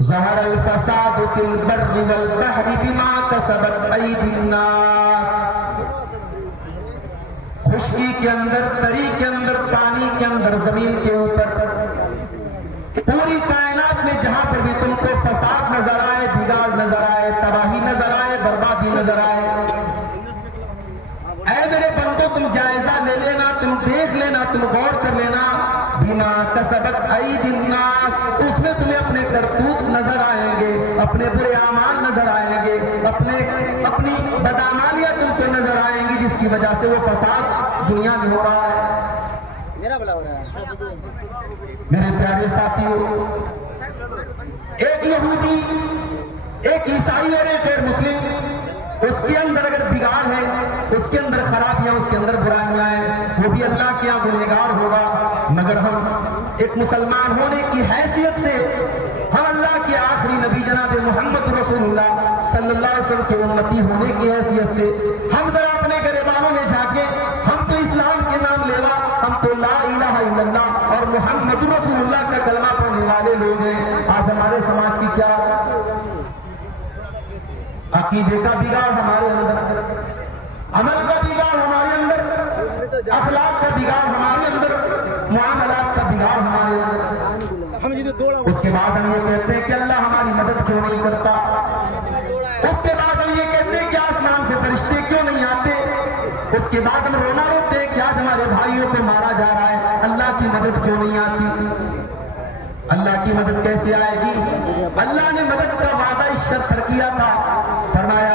ज़हरल फ़सादु fill बर्रि वल बहरि बिमा कसबत अयदीन नास। खुशकी के अंदर, तरी के अंदर, पानी के अंदर, जमीन के ऊपर, पूरी कायनात में जहां पर भी तुमको फसाद नजर आए, बिगाड़ नजर आए, तबाही नजर आए, बर्बादी नजर आए, ऐ मेरे बंदो तुम जायजा ले लेना, तुम देख लेना, तुम गौर कर लेना। बिमा कसबत अयदीन नास, उसमें तुम्हें अपने करतूत नजर आएंगे, अपने बुरे आमाल नजर आएंगे, अपनी बदआमालियां तुमको नजर आएंगी, जिसकी वजह से वो फसाद दुनिया में हो रहा है। मेरा भला हो रहा है। मेरे प्यारे साथियों, एक यहूदी, एक ईसाई और एक गैर मुस्लिम, उसके अंदर अगर बिगाड़ है, उसके अंदर खराबियां, उसके अंदर बुराइयां हैं, वो भी अल्लाह के यहाँ गुनहगार होगा। मगर हम एक मुसलमान होने की हैसियत से, हम अल्लाह के आखिरी नबी जनाब मोहम्मद रसूलुल्लाह सल्लल्लाहु अलैहि वसल्लम के उम्मती होने की हैसियत से हम जरा अपने गिरबानों में झांके। हम तो इस्लाम के नाम लेवा, हम तो ला इलाहा इल्लल्लाह और मोहम्मद रसूलुल्लाह का कलमा पढ़ने वाले लोग हैं। आज हमारे समाज की क्या अकीदे का बिगाड़ हमारे अंदर, अमल का बिगाड़ हमारे अंदर, अखलाक का बिगाड़ हमारे अंदर, मुआमलात का बिगाड़ हमारे अंदर। उसके बाद हम ये कहते हैं कि अल्लाह हमारी मदद क्यों नहीं करता। उसके बाद हम ये कहते हैं कि आसमान से फरिश्ते क्यों नहीं आते। उसके बाद हम रोना रोते हैं कि आज हमारे भाइयों को मारा जा रहा है, अल्लाह की मदद क्यों नहीं आती। अल्लाह की मदद कैसे आएगी? अल्लाह ने मदद का वादा इस शर्त पर किया था, फरमाया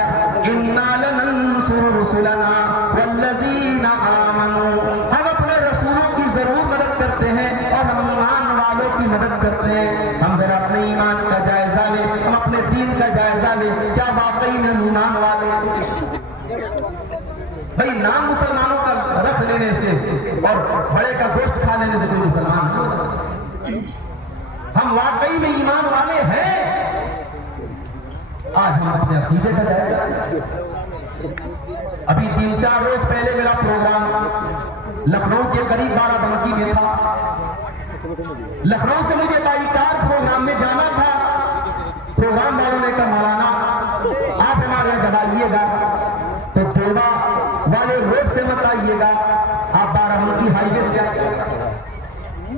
इन्ना लनंसुरु रुसुलना वल्लज़ीना आमनू, हम अपने रसूलों की जरूर मदद करते हैं और हम ईमान वालों की मदद करते हैं। हम जरा अपने ईमान का जायजा ले, हम अपने दीन का जायजा ले, क्या वाकई में हम ईमान वाले? भाई नाम मुसलमानों का रख लेने से और बड़े का गोश्त खा लेने से कोई मुसलमान नहीं। हम वाकई में ईमान वाले हैं। आज हम अपने अकीदे का जायजा। अभी 3-4 रोज पहले मेरा प्रोग्राम लखनऊ के करीब बाराबंकी में था। लखनऊ से मुझे बाईकार प्रोग्राम में जाना था। प्रोग्राम वालों ने कहा मौलाना आप हमारे यहाँ जब आइएगा तो देवा वाले रोड से मत आइएगा, आप बाराबंकी हाईवे से आइएगा।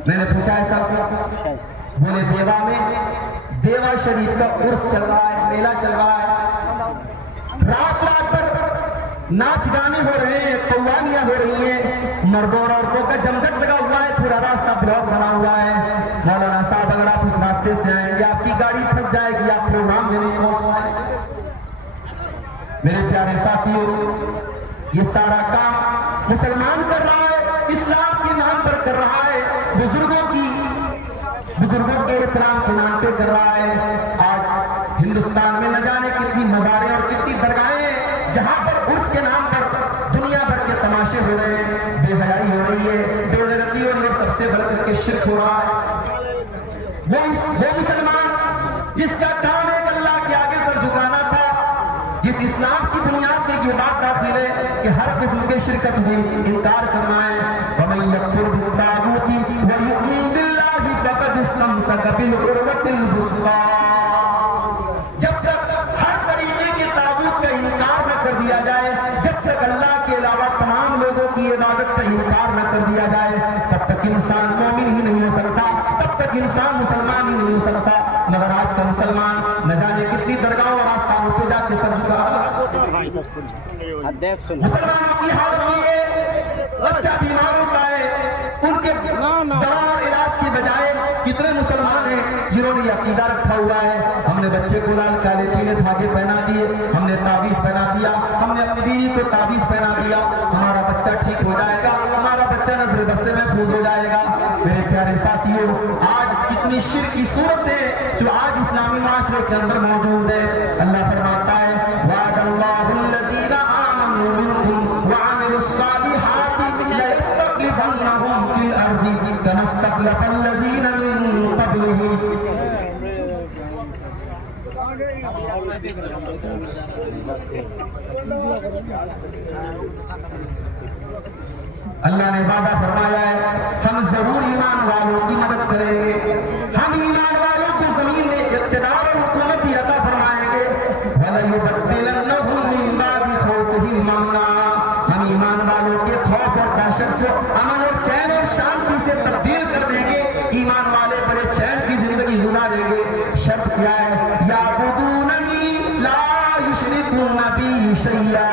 मैंने पूछा ऐसा क्यों? बोले देवा में देवा शरीफ का उर्स चल रहा है, मेला चल रहा है, रात रात पर नाच गाने हो रहे हैं, कव्वालियां हो रही हैं, मर्दों और औरतों का जमघट लगा हुआ है, पूरा रास्ता ब्लॉक बना हुआ है। मौलाना साहब अगर आप उस रास्ते से आएंगे आपकी गाड़ी फंस जाएगी, आप प्रोग्राम में नहीं पहुंच पाएंगे। मेरे प्यारे साथियों, ये सारा काम मुसलमान कर रहा है, इस्लाम के नाम पर कर रहा है, बुजुर्गों के एहतराम के नाम पे कर रहा है। आज हिंदुस्तान में न जाने कितनी मज़ारें और कितनी दरगाहें जहां पर उर्स के नाम पर दुनिया भर के तमाशे हो रहे हैं, बेहयाई हो रही है, बेगैरती हो रही है, सबसे बढ़ करके शिर्क हो रहा है। वो मुसलमान जिसका काम है अल्लाह के आगे सर झुकाना था, जिस इस्लाम की बुनियाद में ये बात दाखिल है कि हर किस्म के शिर्क तुझे इनकार करना है। वमन यकफुर बित्तागूति व युमिन बिल्लाहि फक़द इस्तमसक बिल उर्वतिल वुस्क़ा। जब तक हर तरीके के ताबूत का इनकार न कर दिया जाए, जब तक अल्लाह के अलावा तमाम लोगों की इबादत का इनकार न कर दिया जाए, तब तक इंसान मोमिन ही नहीं हो सकता, तब तक इंसान मुसलमान ही नहीं हो सकता। मगर आज का मुसलमान न जाने कितनी दरगाहों और आस्थानों पे जाके सर झुका रहा है। मुसलमानों की हालत ये है, बच्चा बीमार होता है, उनके दवा और इलाज की बजाय कितने मुसलमान हैं जिन्होंने अकीदा रखा हुआ है, हमने बच्चे को लाल काले पीले धागे पहना दिए, हमने ताबीज पहना दिया, हमने अपनी बीवी को ताबीज पहना दिया, हमारा बच्चा ठीक हो जाएगा, हमारा बच्चा नजर बस से महफूज हो जाएगा। मेरे प्यारे साथियों, आज कितनी शिर्क की सूरत है जो आज इस्लामी माशरे के अंदर मौजूद है। अल्लाह फरमाता है वादल्लाहुल्लज़ीना आमनू मिनकुम व अमिलुस्सालिहाति लयस्तखलिफन्नहुम फिल अर्दि कमा इस्तखलफल्लज़ीना मिन क़ब्लिहिम। अल्लाह ने वादा फरमाया है हम जरूर ईमान वालों की मदद करेंगे, हम ईमान वालों को जमीन में इक्तिदार और हुकूमत भी अता फरमाएंगे। वलयुबद्दिलन्नहुम मिन बादि खौफिहिम अमना, हम ईमान वालों के खौफ और दहशत को अमन और चैन और शांति से तब्दील कर देंगे। ईमान वाले बड़े चैन की जिंदगी गुजारेंगे। शर्त क्या है? याबुदूननी ला युशरिकून बी शैया,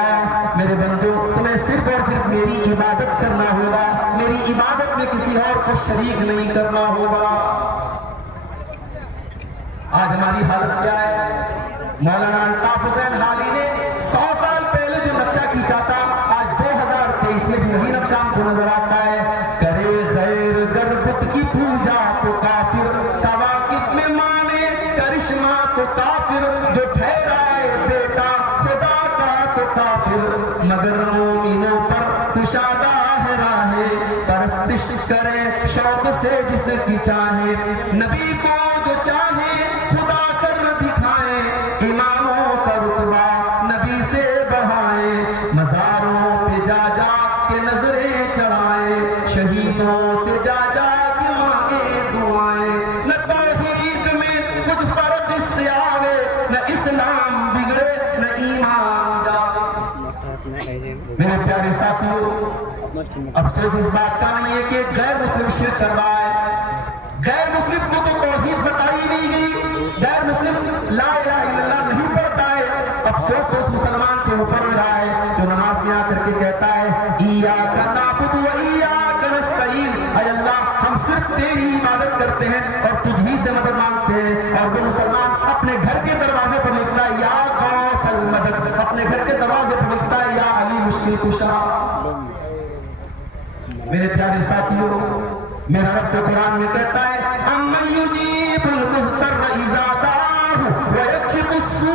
मेरे बंदो तुम्हें सिर्फ और सिर्फ मेरी इबादत करना होगा, मेरी इबादत में किसी और को शरीक नहीं करना होगा। आज हमारी हालत क्या है? मौलाना अल्ताफ हुसैन हाली ने 100 साल पहले जो नक्शा खींचा था, आज 2023 में भी वही नक्शा हमको नजर आता है। करे खैर गर बुत की पूजा तो काफिर, तवाकिब में माने करिश्मा तो काफिर, जो ठहराए बेटा खुदा का तो काफिर, मगर मोमिनों पर कुशादा है राहें, परस्तिश करे शौक से जिसकी चाहे, नबी को जो चाहे खुदा कर दिखाए, इमामों का रुतबा नबी से बढ़ाए, मज़ारों पे जा जा के नजरें चढ़ाए, शहीदों से जा जा के मांगे दुआएं, न तौहीद में कुछ फर्क इससे आवे, न इस्लाम बिगड़े न ईमान जावे। मेरे प्यारे साथियों, अफसोस इस बात का नहीं है कि गैर मुस्लिम शिर्क कर रहा है। गैर मुस्लिम को तो तौहीद बताई नहीं गई, गैर मुस्लिम ला इलाहा इल्लल्लाह नहीं पढ़ता है। अफसोस तो उस मुसलमान के ऊपर हो रहा है जो नमाज में आकर के कहता है इय्याका नअबुदु व इय्याका नस्तईन, ऐ अल्लाह हम सिर्फ तेरी इबादत करते हैं और तुझ ही से मदद मांगते हैं। और वो मुसलमान अपने घर के दरवाजे पर लिखता है या गौसल मदद, अपने घर के दरवाजे पर लिखता है या अली मुश्किल कुशा। मेरे प्यारे साथियों, मेरा रब तो कुरान में कहता है अम्मन युजीबुल मुज़्तर्र इज़ा दाअहु व यक्शिफुस सू,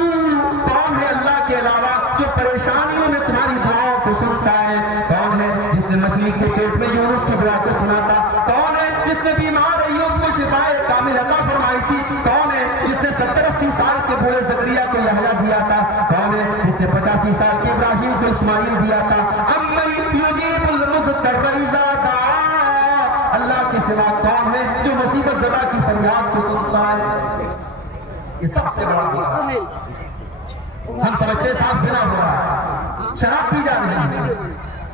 कौन है अल्लाह के अलावा जो परेशानियों में तुम्हारी दुआओं को सुनता है? कौन है जिसने मछली के पेट में यूनुस की दुआ को सुना था? कौन है जिसने बीमार अय्यूब को शिफाए कामिल अता फरमाई थी? कौन है जिसने 70-80 साल के बूढ़े ज़करिया को यहया दिया था? कौन है जिसने 85 साल के इब्राहिम को इस्माइल दिया था? अम्मन युजीबुल मुज़्तर्र इज़ा दाअहु, अल्लाह के सिवा कौन है जो मुसीबत ज़दा की फरियाद को सुनता है? ये सबसे बड़ा गुनाह है। हम समझते साफ से ना हो रहा है, शराब पी जा रही है,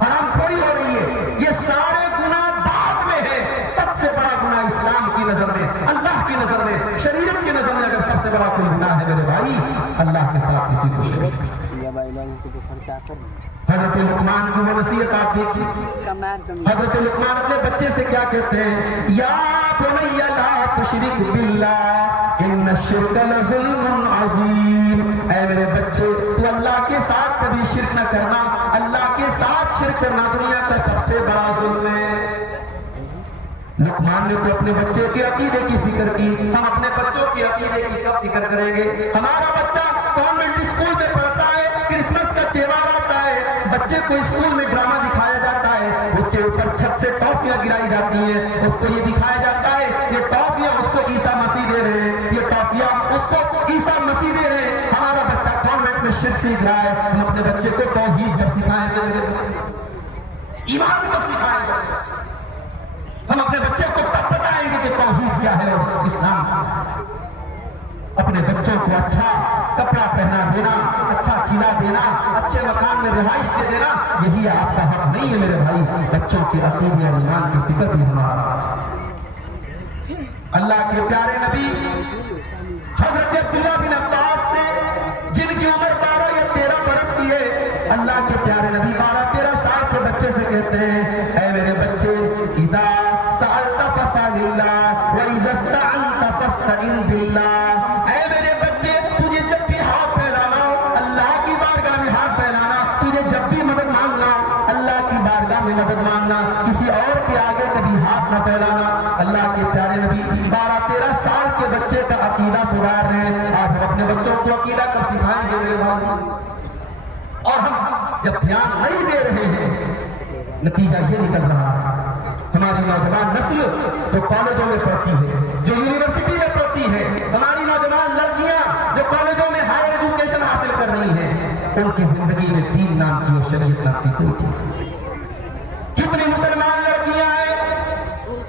हरामखोरी हो रही है, ये सारे गुनाह बाद में है। सबसे बड़ा गुनाह इस्लाम की नजर में, अल्लाह की नजर में, शरीयत की नजर में अगर सबसे बड़ा कोई गुनाह है मेरे भाई, अल्लाह के साथ किसी को शरीक। हजरत लुकमान की वो नसीहत आप देखिए, हजरत लुकमान अपने बच्चे से क्या कहते हैं? या बुनय्या ला तुशरिक बिल्लाह इन्न शिर्क लज़ुल्मुन अज़ीम, ऐ मेरे बच्चे तू अल्लाह के साथ कभी शिर्क न करना, अल्लाह के साथ शिर्क करना दुनिया का सबसे बड़ा जुल्म है। लुकमान ने तो अपने बच्चे के अकीदे की फिक्र की, हम अपने बच्चों के अकीदे की कब फिक्र करेंगे? हमारा बच्चा कॉन्वेंट स्कूल में पढ़ता है, क्रिसमस का त्योहार आता है, बच्चे को स्कूल में ड्रामा दिखाया जाता है, उसके ऊपर छत से टॉफियां गिराई जाती हैं, उसको ये दिखाया जाता है ये टॉफियां उसको ईसा मसीह दे रहे हैं, ये टॉफियां उसको ईसा मसीह दे रहे हैं। हमारा बच्चा कॉन्वेंट में शिर्क सीख रहा है, हम अपने बच्चे को तौहीद कब सिखाएंगे? ईमान कब सिखाएंगे? हम अपने बच्चे को तब बताएंगे कि तौहीद क्या है और इस्लाम। अपने बच्चों को अच्छा कपड़ा पहना देना, अच्छा खिला देना, अच्छे मकान में रिहाइश दे देना, यही आपका हक नहीं है मेरे भाई। बच्चों के अकीदे और ईमान की फिक्र भी हमारा। अल्लाह के प्यारे नबी हजरत अब्दुल्लाह बिन अब्बास से, जिनकी उम्र 12 या 13 बरस की है, अल्लाह के प्यारे नबी 12-13 साल के बच्चे से कहते हैं ऐ मेरे बच्चे, इज़ा सअल्ता फसअलिल्लाह व इज़ा इस्तअनता फस्तईन बिल्लाह, मदद मांगना, किसी और के आगे कभी हाथ न फैलाना। अल्लाह के प्यारे नबी 12-13 साल के बच्चे का अकीदा सुधार रहे हैं। आज हम अपने बच्चों को अकीदा कर सिखाएंगे मेरे भाई, और हम जब ध्यान नहीं दे रहे हैं नतीजा ये निकल रहा है हमारी नौजवान नस्ल जो कॉलेजों में पढ़ती है, जो यूनिवर्सिटी में पढ़ती है, हमारी नौजवान लड़कियां जो कॉलेजों में हायर एजुकेशन हासिल कर रही हैं, उनकी जिंदगी में दीन नाम की और शरीयत नाम की कोई चीज नहीं। कितनी मुसलमान लड़कियां हैं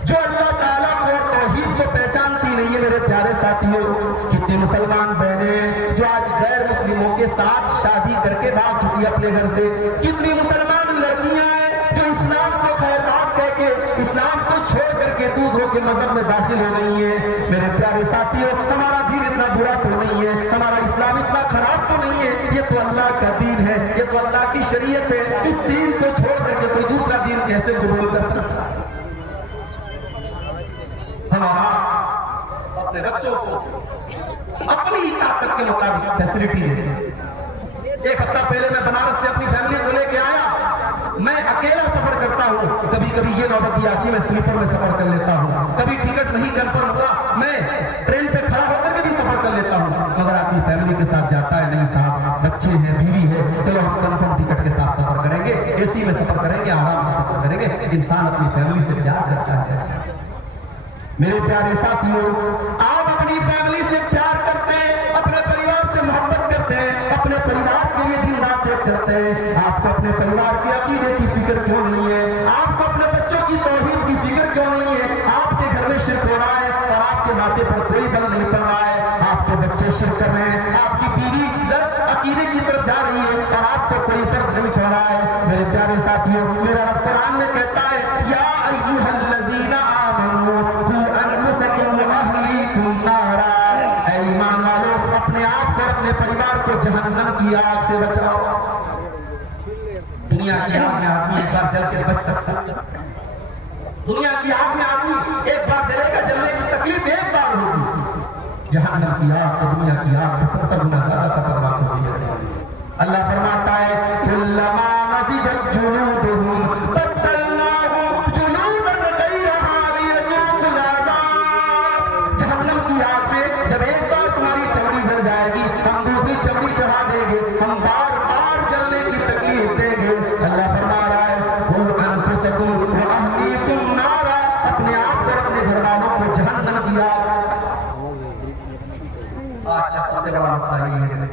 जो अल्लाह ताला को और तौहीद को पहचानती नहीं है मेरे प्यारे साथियों। कितने मुसलमान बहनें जो आज गैर मुस्लिमों के साथ शादी करके भाग चुकी अपने घर से, कितनी मुसलमान लड़कियां हैं जो इस्लाम को खैर बात कह के इस्लाम को छोड़ करके दूसरों के मजहब में दाखिल हो गई है। मेरे प्यारे साथियों, हमारा दीन इतना बुरा तो नहीं है, हमारा इस्लाम इतना खराब तो नहीं है, ये तो अल्लाह का दीन है, ये तो अल्लाह की शरीयत है। इस दीन को छोड़ करके कोई दूसरा दीन कैसे कबूल कर सकता है? हमारा अपने बच्चों को अपनी ताकत के मुताबिक फैसिलिटी देते। एक हफ्ता पहले मैं बनारस से अपनी फैमिली को लेके आया। मैं अकेला सफर करता हूँ, कभी कभी ये नौबत भी आती है मैं स्लीपर में सफर कर लेता हूँ, कभी टिकट नहीं कंफर्म हुआ मैं ट्रेन पे खड़ा होकर के भी सफर कर लेता हूँ। मगर अपनी फैमिली के साथ जाता है, नहीं साहब बच्चे हैं, बीवी है, चलो हम कंफर्म टिकट के साथ सफर करेंगे, एसी में सफर करेंगे, आराम से सफर करेंगे। इंसान अपनी फैमिली से प्यार करता है। मेरे प्यारे साथियों, आप अपनी फैमिली से प्यार करते हैं, अपने परिवार से मोहब्बत करते हैं, अपने परिवार के लिए दिन रात एक करते हैं। आपको अपने परिवार के अकीदे की फिक्र क्यों नहीं है? आपको अपने बच्चों की तौहीद की फिक्र क्यों नहीं है? आपके घर में शिरक हो रहा है और आपके माथे पर कोई बल नहीं पड़ रहा है, आपके बच्चे शिरक कर रहे हैं, आपकी बीवी गलत अकीदे की तरफ जा रही है और आपको कोई फर्क नहीं पड़ रहा है। मेरे प्यारे साथियों, मेरा रब कुरान में कहता है, या अय्युहल्लज़ीना आमनू अपने आप को अपने परिवार को जहन्नम की आग से बचाओ। दुनिया की आग में आदमी एक बार जल के बच सकता है। दुनिया की आग में आदमी एक बार जलेगा, जलने की तकलीफ एक बार होगी। जहन्नम की आग तो दुनिया की आग से 70 गुना ज्यादा खतरनाक होगी। अल्लाह फरमाता है, कुल्लमा नज़िजत जुलूदुहुम बद्दलनाहुम जुलूदन गैरहा लियज़ूक़ुल अज़ाब। जहन्नम की आग में जब एक बार तुम्हारी चमड़ी जल जाएगी, हम दूसरी चमड़ी चढ़ा देंगे, हम बार बार जलने की तकलीफ देंगे। अल्लाह फरमा रहा है, क़ू अनफुसकुम व अहलीकुम नारा, अपने आप और अपने घर वालों को जहन्नम की आग। आज सबसे बड़ा मसला ये है,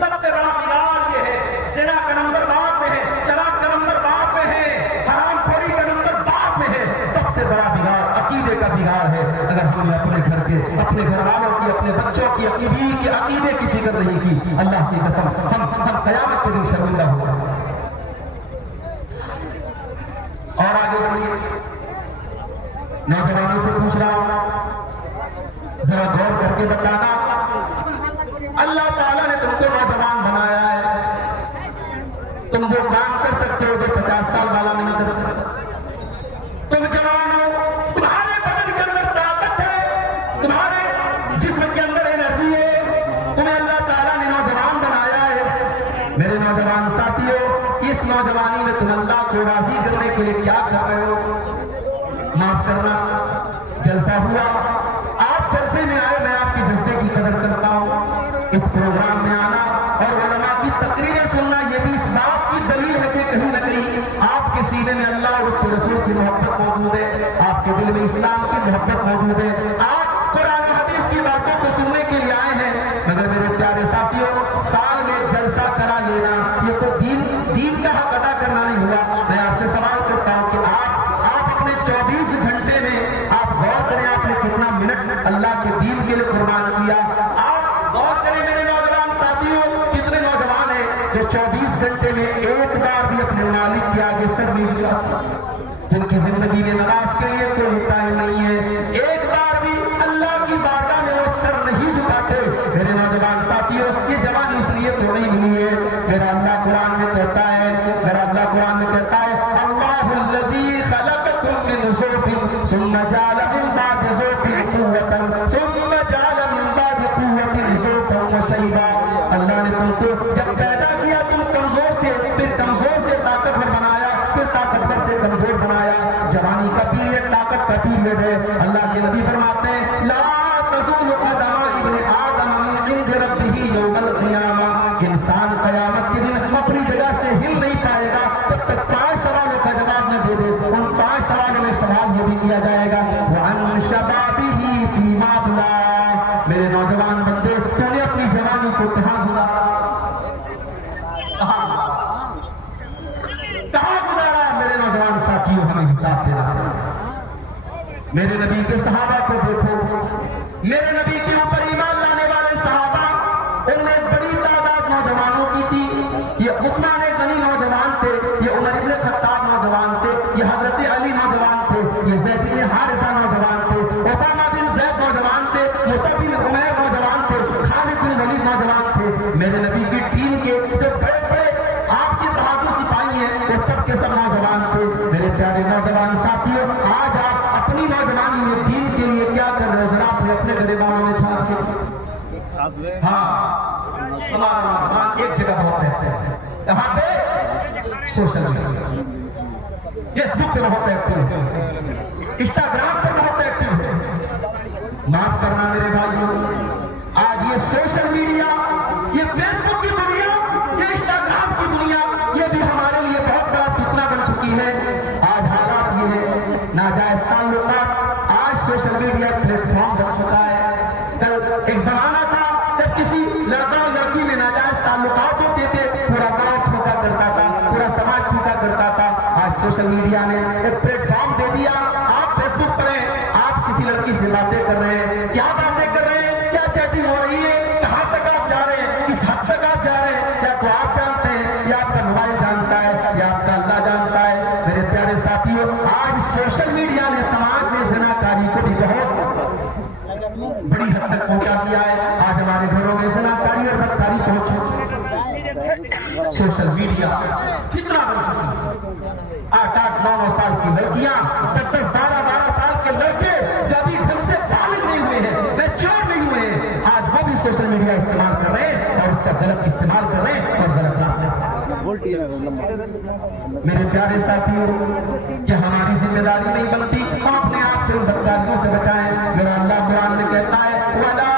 सबसे बड़ा बिगाड़ ये है, ज़िना का नंबर बाप में है, शराब का नंबर बाप में है, हरामखोरी का नंबर बाप में है। सबसे बड़ा बिगाड़ अकीदे का बिगाड़ है। अगर हमने अपने घर के, अपने घर वालों की, अपने बच्चों की, अपनी बीवी के अकीदे की फिक्र नहीं की, अल्लाह की कसम हम क़यामत के दिन शर्मिंदा होंगे। और आगे बढ़िए, नौजवानों से पूछ रहा हूं, जरा गौर करके बताना, अल्लाह ताला ने तुमको नौजवान बनाया है, तुम वो काम कर सकते हो जो 50 साल वाला नहीं कर सकता। तुम जवान हो, तुम्हारे बदन के अंदर ताकत है, तुम्हारे जिस्म के अंदर एनर्जी है, तुम्हें अल्लाह ताला ने नौजवान बनाया है। मेरे नौजवान साथियों, इस नौजवानी में तुम अल्लाह को राजी करने के लिए क्या कर रहे हो? माफ करना, जलसा हुआ, आप जलसे में आए, मैं आपकी जज्बे की कदर करता हूं। इस प्रोग्राम में आना और उलमा की तकरीरें सुनना, यह भी इस बात की दलील है कि कहीं न कहीं आपके सीने में अल्लाह और उसके रसूल की मोहब्बत मौजूद है, आपके दिल में इस्लाम की मोहब्बत मौजूद है। आप कुरान हदीस की बातों को सुनने के लिए आए हैं। मगर मेरे प्यारे साथियों, साल में जलसा करा लेना ये तो दीन का हक अदा करना नहीं हुआ। मैं आपसे सवाल करता हूं कि आप अपने 24 घंटे में आप गौर करें, आपने कितना मिनट अल्लाह के दीन के लिए कुर्बान किया। आप गौर करें मेरे नौजवान साथियों, कितने नौजवान हैं जो 24 घंटे में एक बार भी अपने मालिक के आगे सर नहीं झुकाते, जिनकी जिंदगी में नमाज के लिए कोई टाइम नहीं है, एक बार भी अल्लाह की बारगाह में वो सर नहीं झुकाते। मेरे नौजवान साथियों, ये जवानी इसलिए तो नहीं मिली है। मेरा अल्लाह कुरान में कहता है, मेरा अल्लाह कुरान में कहता है, अल्लाहुल्लज़ी खलक़कुम मिन ज़ुफ़िन सुम्मा जअल मिन बादि ज़ुफ़िन क़ुव्वतन सुम्मा जअल मिन बादि क़ुव्वतिन ज़ुफ़न व शैबा। अल्लाह ने तुमको जब पैदा किया तुम कमजोर थे, फिर कमजोर से ताकतवर बनाया, फिर ताकतवर से कमजोर बनाया। जवानी का पीरियड ताकत का पीरियड है। अल्लाह के नबी फरमाते हैं, ला तज़ूलु क़दमा इब्ने आदम मिन इंद रब्बिही यौमल क़ियामा। इंसान क़यामत के दिन अपनी जगह से हिल नहीं पाएगा तब तक 5 सवालों का जवाब न दे दे। उन 5 सवालों में सवाल ये भी किया जाएगा, वअन शबाबिही फ़ीमा अबला। मेरे नौजवान बंदे, तूने अपनी जवानी को कहां गुजारा? कहां गुजारा? मेरे नौजवान साथियों, हमें हिसाब देना पड़ेगा। मेरे नबी के सहाबा को देखो, मेरे नबी के ऊपर ईमान लाने हाँ, हमारे नौजवान एक जगह बहुत रहते हैं, यहाँ पे सोशल मीडिया, फेसबुक पे बहुत एक्टिव है, इंस्टाग्राम पे बहुत एक्टिव है। माफ करना मेरे भाइयों, आज ये सोशल मीडिया, ये फेसबुक की दुनिया, ये इंस्टाग्राम की दुनिया, ये भी हमारे लिए बहुत बड़ा फितना बन चुकी है। आज हालात ये है, नाजायज ताल्लुकात, आज सोशल मीडिया प्लेटफॉर्म बन चुका है। कल एक जमाना था जब किसी लड़का और लड़की में नाजायज ताल्लुकात होते थे, पूरा गांव ठोका करता था, पूरा समाज ठोका करता था। आज सोशल मीडिया ने एक प्लेटफॉर्म दे दिया। आप फेसबुक पर हैं, आप किसी लड़की से बातें कर रहे हैं, क्या बातें कर रहे हैं, क्या चैटिंग हो रही है, कहां तक आप जा रहे हैं, किस हद तक आप जा रहे हैं, या तो आप जानते हैं, या आपका मोबाइल जानता है, या आपका अल्लाह जानता है। मेरे प्यारे साथियों, आज सोशल मीडिया ने समाज में ज़िनाकारी को भी बहुत बड़ी हद तक पहुंचा दिया है। आज हमारे घरों में ज़िनाकारी और बदकारी पहुंच चुकी है। सोशल मीडिया फितना बन चुकी है। 8-8, 9-9 साल की लड़कियां, 10-10, 12-12 साल के लड़के जो अभी ढंग से बालिग नहीं हुए हैं, मैच्योर नहीं हुए हैं, आज वो भी सोशल मीडिया इस्तेमाल कर रहे हैं और उसका गलत इस्तेमाल कर रहे हैं और गलत रास्ते। मेरे प्यारे साथियों, ये हमारी जिम्मेदारी नहीं बनती हम अपने आप को इन बदकारियों से बचाएं। मेरा अल्लाह कुरान में कहता है, वला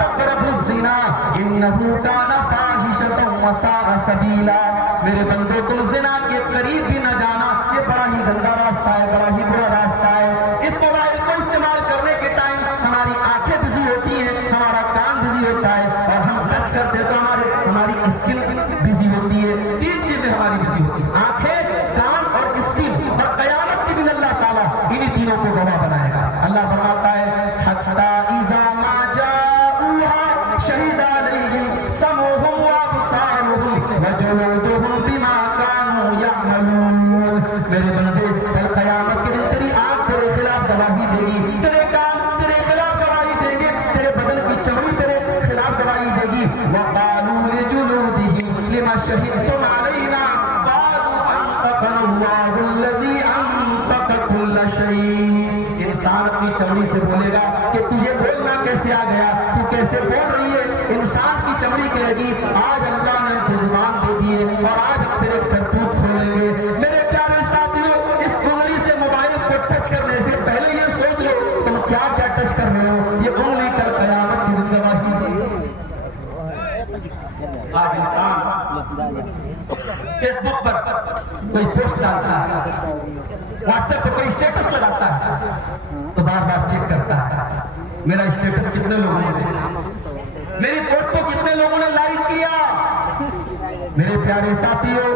तक़रबुज़्ज़िना इन्नहु काना फ़ाहिशतन व साअ सबीला। मेरे बंदो, तुम ज़िना के करीब भी न जाना, ये बड़ा ही गंदा रास्ता है, बड़ा ही बुरा रास्ता है। इस मोबाइल को इस्तेमाल करने के टाइम हमारी आंखें बिजी होती हैं, हमारा कान बिजी होता है, और हम टच करते हैं तो हमारी स्किन बिजी होती है। 3 चीजें हमारी बिजी होती है, आंखें, कान और स्किन। और क़यामत के दिन अल्लाह ताला इन्हीं तीनों को गवाह बनाएगा। अल्लाह फरमाता है, हत्ता इज़ा मा जाऊहा शहीदा अलैहिम समूहुम व अबसारुहुम व जुलूदुहुम बिमा कानू यअमलून। मेरे बंदे, कल क़यामत के दिन तेरी आंख तेरे खिलाफ गवाही देगी, तेरे कान तेरे खिलाफ गवाही देंगे, तेरे बदन की चमड़ी तेरे खिलाफ गवाही देगी। वक़ालू लिजुलूदिहिम लिमा शहिदतुम अलैना क़ालू अंतक़नल्लाहु अल्लज़ी अंतक़ कुल्ल शै। इंसान अपनी चमड़ी से बोलेगा कि तुझे बोलना कैसे आ गया, तू कैसे बोल रही है। इंसान की चमड़ी कहेगी, आज अल्लाह ने तुझे ज़ुबान दे दी है और आज हम तेरे करतूत खोलेंगे। मेरे प्यारे साथियों, इस उंगली से मोबाइल को टच करने से पहले ये सोच लो तुम क्या क्या टच कर रहे हो। ये उंगली कल क़यामत की दिन गवाही देगी। आज इंसान फेसबुक पर कोई पोस्ट डालता है, व्हाट्सएप पर कोई स्टेटस लगाता है, तो बार बार चेक करता है मेरा स्टेटस कितने लोगों ने देखा, मेरी पोस्ट को कितने लोगों ने लाइक किया। मेरे प्यारे साथियों,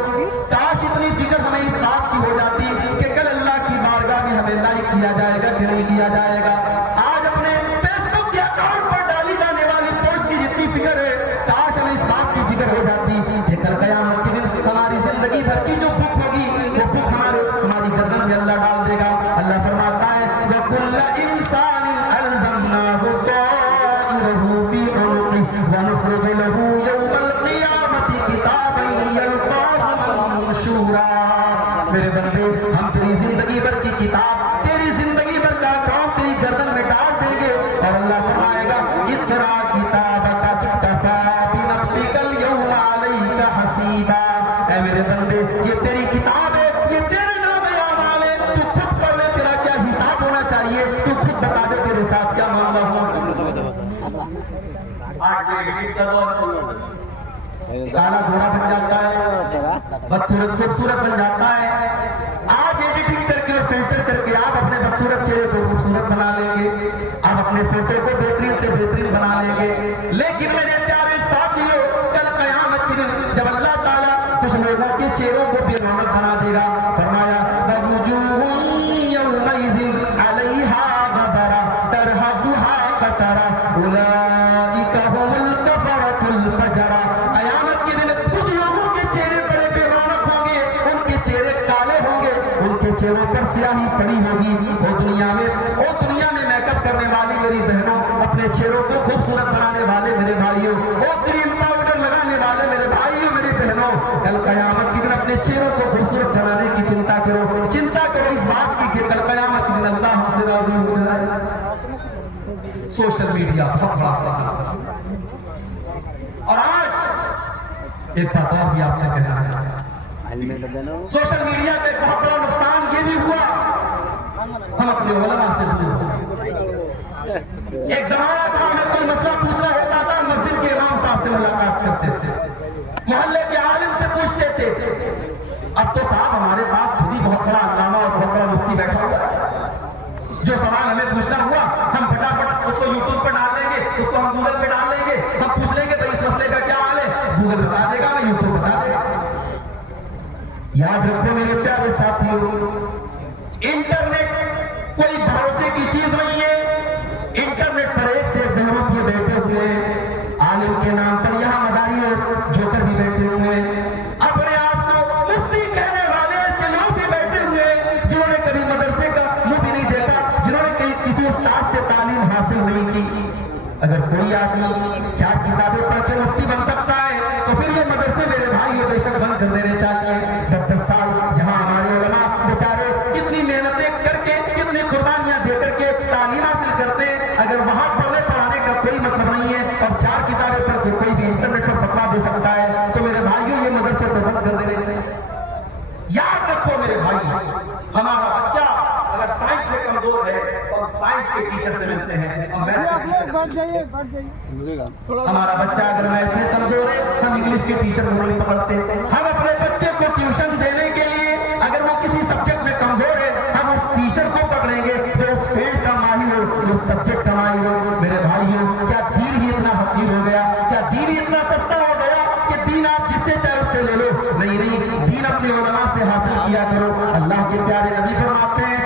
काश इतनी फिक्र हमें इस बात की हो जाती कि कल अल्लाह की बारगाह में हमें लाइक किया जाएगा कि नहीं किया जाएगा। आज अपने फेसबुक के अकाउंट पर डाली जाने वाली पोस्ट की जितनी फिक्र है, काश हमें इस बात की फिक्र हो जाती कि कल क़यामत के दिन हमारी जिंदगी भर की जो भूख होगी, वो भूख हमारी गर्दन में अल्लाह डाल देगा। अल्लाह फरमाता है, वकुल्ल इंसानिन अलज़मनाहु ताइरहु फी उनुक़िही व नुख़रिजु लहू यौमल क़ियामति किताबन यल्क़ाहु मंशूरा। मेरे बंदे, हम तेरी जिंदगी भर की किताब, तेरी जिंदगी भर का काम तेरी गर्दन में डाल देंगे और अल्लाह फरमाएगा, इक़रा किताबका कफ़ा बिनफ़्सिकल यौमा अलैका हसीबा। ऐ मेरे बंदे, ये तेरी किताब है, ये तेरे नाम आमाल है, तू खुद पढ़ ले, तेरा क्या हिसाब होना चाहिए, तू खुद बता दे तेरे साथ क्या मामला हो। काला घोड़ा बन जाता है, बदसूरत खूबसूरत बन जाता है। आज एडिटिंग करके और फिल्टर करके आप अपने बदसूरत चेहरे को खूबसूरत बना लेंगे, आप अपने फोटो को बेहतरीन से बेहतरीन बना लेंगे। लेकिन मेरे प्यारे साथियों, कल क़यामत के दिन जब अल्लाह ताला कुछ लोगों के चेहरों को बेरौनक बना देगा, फरमाया वजुहून यौमइज़िन अलैहा गबरा तरहक़ुहा क़तरा उलाइका हुमुल कफ़रतुल फजरा। क़यामत के दिन कुछ लोगों के चेहरे बड़े बेरौनक होंगे, उनके चेहरे काले होंगे, उनके चेहरों पर स्याही पड़ी होगी। वो दुनिया में मेकअप करने वाली मेरी बहनों, अपने चेहरों को खूबसूरत बनाने वाले मेरे भाइयों, वो क्रीम पाउडर लगाने वाले मेरे भाइयों मेरी बहनों, कल क़यामत के दिन अपने चेहरों को खूबसूरत बनाने की चिंता करो। चिंता करो इस बात की कि कल क़यामत के दिन अल्लाह हमसे राज़ी हो जाए। सोशल मीडिया बहुत बड़ा एक बात और भी आपसे कहना है, सोशल मीडिया का एक बहुत बड़ा नुकसान ये भी हुआ, हम अपने उलमा से दूर। एक जमाना था हमें कोई मसला पूछना होता था, मस्जिद के इमाम साहब से मुलाकात करते थे, मोहल्ले के आलिम से पूछते थे। अब तो साहब हमारे पास खुद ही बहुत बड़ा अल्लामा और बहुत बड़ा मुफ्ती बैठा हुआ है, जो सवाल हमें पूछना हुआ हम फटाफट उसको यूट्यूब पर डाल देंगे, उसको हम गूगल पे डाल देंगे, हम पूछ लेंगे भाई इस मसले का क्या हाल है, गूगल बता देगा, मैं यूट्यूब बता देगा। याद रखो मेरे प्यारे साथियों, इंटरनेट कोई भरोसे की चीज नहीं है। इंटरनेट पर एक से बेहद ये बैठे हुए आलिम के नाम पर यहां मदारी और जोकर भी बैठे हुए, अपने आप को मुफ्ती कहने वाले ऐसे लोग भी बैठे हुए जिन्होंने कभी मदरसे का मुंह भी नहीं देखा, जिन्होंने कहीं किसी उस्ताद से तालीम हासिल नहीं की। अगर कोई आदमी 4 किताबें पढ़ के मुफ्ती बन सकता है तो फिर ये मदरसे मेरे भाई ये बेशक बंद कर देने चाहिए। 10 साल जहां हमारे उलमा बेचारे कितनी मेहनतें करके, कितनी कुर्बानियां दे करके तालीम हासिल करते हैं, अगर वहां पढ़ने पढ़ाने का कोई मतलब नहीं है और 4 किताबें पढ़ के कोई भी इंटरनेट पर फतवा दे सकता है, तो मेरे भाइयों ये मदरसे तो बंद कर देने चाहिए। याद रखो मेरे भाई, हमारा बच्चा अगर साइंस में कमजोर है तो हम साइंस के टीचर से मिलते हैं, हमारा बच्चा अगर मैथ में कमजोर है हम इंग्लिश के टीचर को नहीं पकड़ते। हम अपने बच्चे को ट्यूशन देने के लिए अगर वो किसी सब्जेक्ट में कमजोर है हम उस टीचर को पकड़ेंगे जो उस फील्ड का माहिर हो, उस सब्जेक्ट का माहिर हो। मेरे भाइयों, क्या दीन ही इतना हकीर हो गया, क्या दीन ही इतना सस्ता हो गया कि दीन आप जिससे चाहे उससे ले लो? नहीं, दीन अपने उलमा से हासिल किया करो। अल्लाह के प्यारे नबी फरमाते हैं,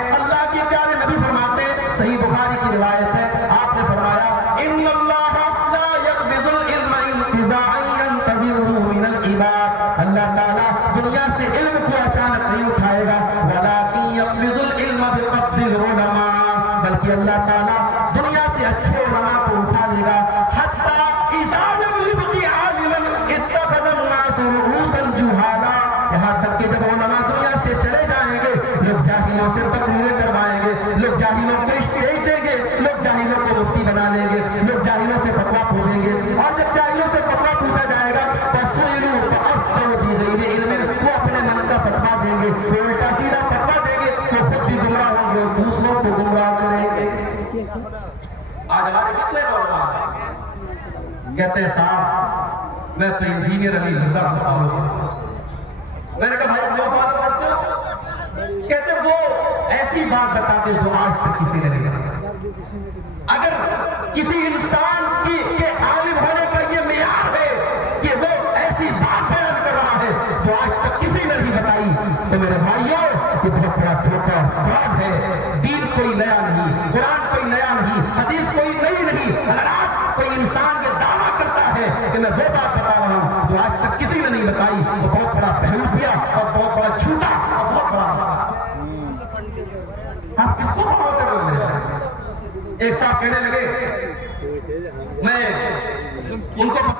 सही बुखारी की रिवायत है, आपने फरमाया इन्नल्लाह ला यक़बिज़ुल इल्म इंतिज़ाअन यंतज़िरुहु मिनल इबाद, अल्लाह ताला दुनिया से इल्म को अचानक नहीं उठाएगा, वलाकिन यक़बिज़ुल इल्म बिक़ब्ज़िल उलमा, बल्कि अल्लाह ताला दुनिया से अच्छे उलमा को उठा लेगा। हत्ता इज़ा लम युबक़ि आलिमन इत्तख़ज़ अन्नास रुऊसन जुहाला, यहां तक कि जब उलमा दुनिया से चले जाएंगे लोग जाहिलों से तकरीरें करवाएंगे, लोग जाहिलों को स्टेज देंगे, लोग जाहिलों को मुफ्ती बना लेंगे, लोग जाहिलों से फतवा पूछेंगे, और जब जाहिलों से फतवा पूछा जाएगा वो अपने मन का फतवा देंगे, वो उल्टा सीधा फतवा देंगे, वो खुद भी गुमराह होंगे और दूसरों को गुमराह करेंगे। आज हमारे कितने उलमा कहते हैं साहब मैं तो इंजीनियर अली मिर्जा को फॉलो करता हूं। मैंने कहा भाई क्यों फॉलो करते हो? कहते वो ऐसी बात बताते जो आज तक किसी ने नहीं बताया। अगर किसी इंसान के आलिम होने का ये मेयार है कि वो ऐसी बात बयान कर रहा है जो आज तक किसी ने नहीं बताई, तो मेरे भाइयों ये बहुत बड़ा धोखा फ्रॉड है। दीन कोई नया नहीं, कुरान कोई नया नहीं, हदीस कोई नई नहीं। अगर आज कोई इंसान ये दावा करता है कि मैं वो बात बता रहा हूं जो आज तक किसी ने नहीं बताई, तो बहुत बड़ा बहरूपिया और बहुत बड़ा झूठा और बहुत बड़ा। आप किसको फॉलो कर रहे हो? एक साहब कहने लगे, मैं उनको